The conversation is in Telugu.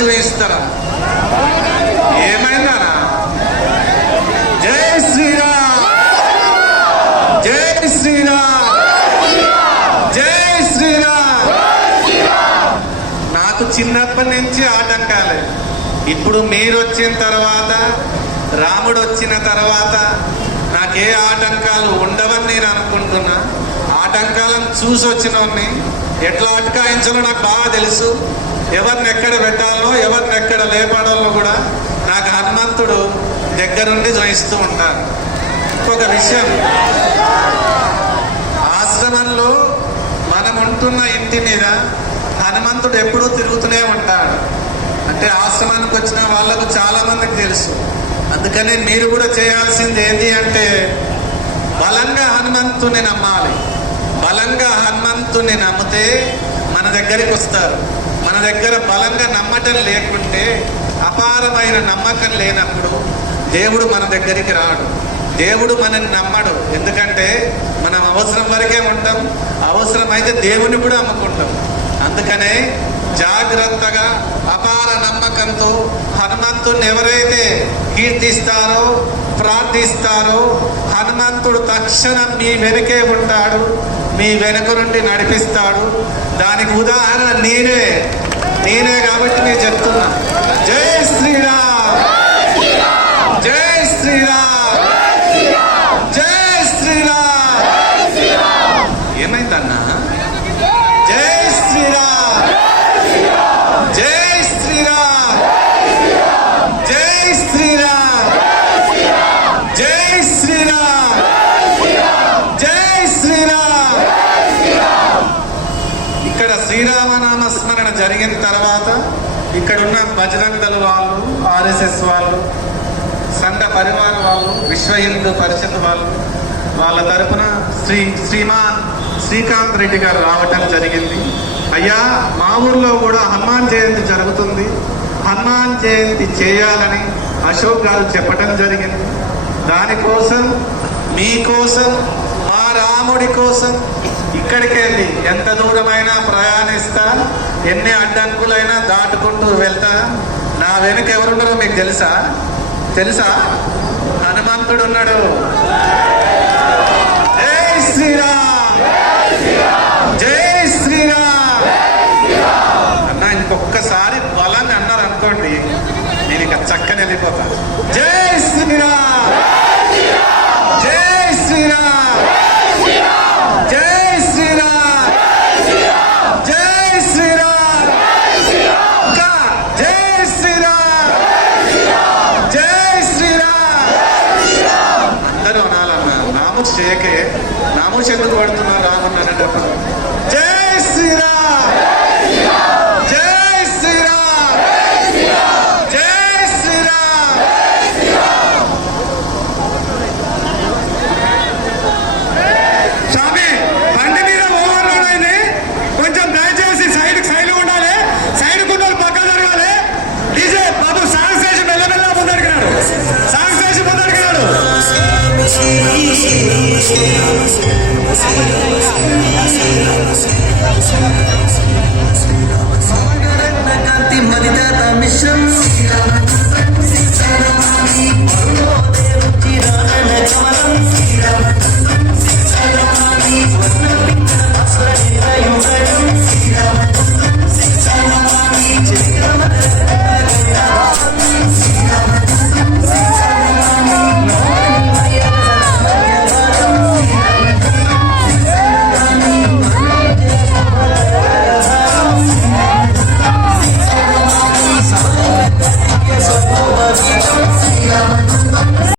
చూపిస్తారా ఏమైందా జై శ్రీరామ్! జై శ్రీరామ్! జై శ్రీరామ్! నాకు చిన్నప్పటి నుంచి ఆటంకాలే. ఇప్పుడు మీరు వచ్చిన తర్వాత రాముడు వచ్చిన తర్వాత నాకే ఆటంకాలు ఉండవని నేను అనుకుంటున్నా. ఆటంకాలను చూసి వచ్చినవన్నీ ఎట్లా అటకాయించాలో నాకు బాగా తెలుసు. ఎవరిని ఎక్కడ పెట్టాలో ఎవరిని ఎక్కడ లేపాడాలో కూడా నాకు హనుమంతుడు దగ్గరుండి జయిస్తూ ఉంటారు. ఇంకొక విషయం. ఆశ్రమంలో మనం ఉంటున్న ఇంటి మీద హనుమంతుడు ఎప్పుడూ తిరుగుతూనే ఉంటాడు. అంటే ఆశ్రమానికి వచ్చిన వాళ్ళకు చాలా మందికి తెలుసు. అందుకనే మీరు కూడా చేయాల్సింది ఏంటి అంటే బలంగా హనుమంతుని నమ్మాలి. బలంగా హనుమంతుని నమ్మితే మన దగ్గరికి వస్తారు. మన దగ్గర బలంగా నమ్మటం లేకుంటే అపారమైన నమ్మకం లేనప్పుడు దేవుడు మన దగ్గరికి రాడు. దేవుడు మనని నమ్మడు. ఎందుకంటే మనం అవసరం వరకే ఉంటాం. అవసరమైతే దేవుని కూడా అమ్ముకుంటాం. అందుకనే జాగ్రత్తగా అపార నమ్మకంతో హనుమంతుడిని ఎవరైతే కీర్తిస్తారో ప్రార్థిస్తారో హనుమంతుడు తక్షణం మీ వెనుకే ఉంటాడు మీ వెనుక నుండి నడిపిస్తాడు. దానికి ఉదాహరణ నేనే నేనే చెప్తున్నా జై శ్రీరామ్ జై శ్రీరామ్ జై శ్రీరామ్ ఏమైందన్నా జై శ్రీరామ్ జై శ్రీరామ్ జై శ్రీరామ్ జై శ్రీరామ్ జై శ్రీరామ్ ఇక్కడ శ్రీరామనామ స్మరణ జరిగిన తర్వాత ఇక్కడున్న ఉన్న దళ వాళ్ళు ఆర్ఎస్ఎస్ వాళ్ళు సంఘ పరివార వాళ్ళు విశ్వ హిందూ పరిషత్ వాళ్ళు వాళ్ళ తరపున శ్రీ శ్రీమాన్ శ్రీకాంత్ రెడ్డి గారు రావటం జరిగింది. అయ్యా మా ఊర్లో కూడా హనుమాన్ జయంతి జరుగుతుంది. హనుమాన్ జయంతి చేయాలని అశోక్ గారు చెప్పటం జరిగింది. దానికోసం మీకోసం రాముడి కోసం ఇక్కడికి వెళ్ళి ఎంత దూరమైనా ప్రయాణిస్తా ఎన్ని అడ్డంకులైనా దాటుకుంటూ వెళ్తా. నా వెనుక ఎవరున్నారో మీకు తెలుసా? తెలుసా? హనుమంతుడు ఉన్నాడు జై శ్రీరామ్! జై శ్రీరామ్! అన్న ఇంకొకసారి బలాన్ని అన్నారు అనుకోండి నేను ఇక చక్కని వెళ్ళిపోతా జై శ్రీరామ్ జై శ్రీరామ్ జై శ్రీరామ్ జై శ్రీరామ్ ఇంకా జై శ్రీరామ్ జై శ్రీరామ్ అందరూ చేయకే నామూసి ఎందుకు పడుతున్నారు రామన్న జై Sriram! nascerá, nascerá, não, nascerá, não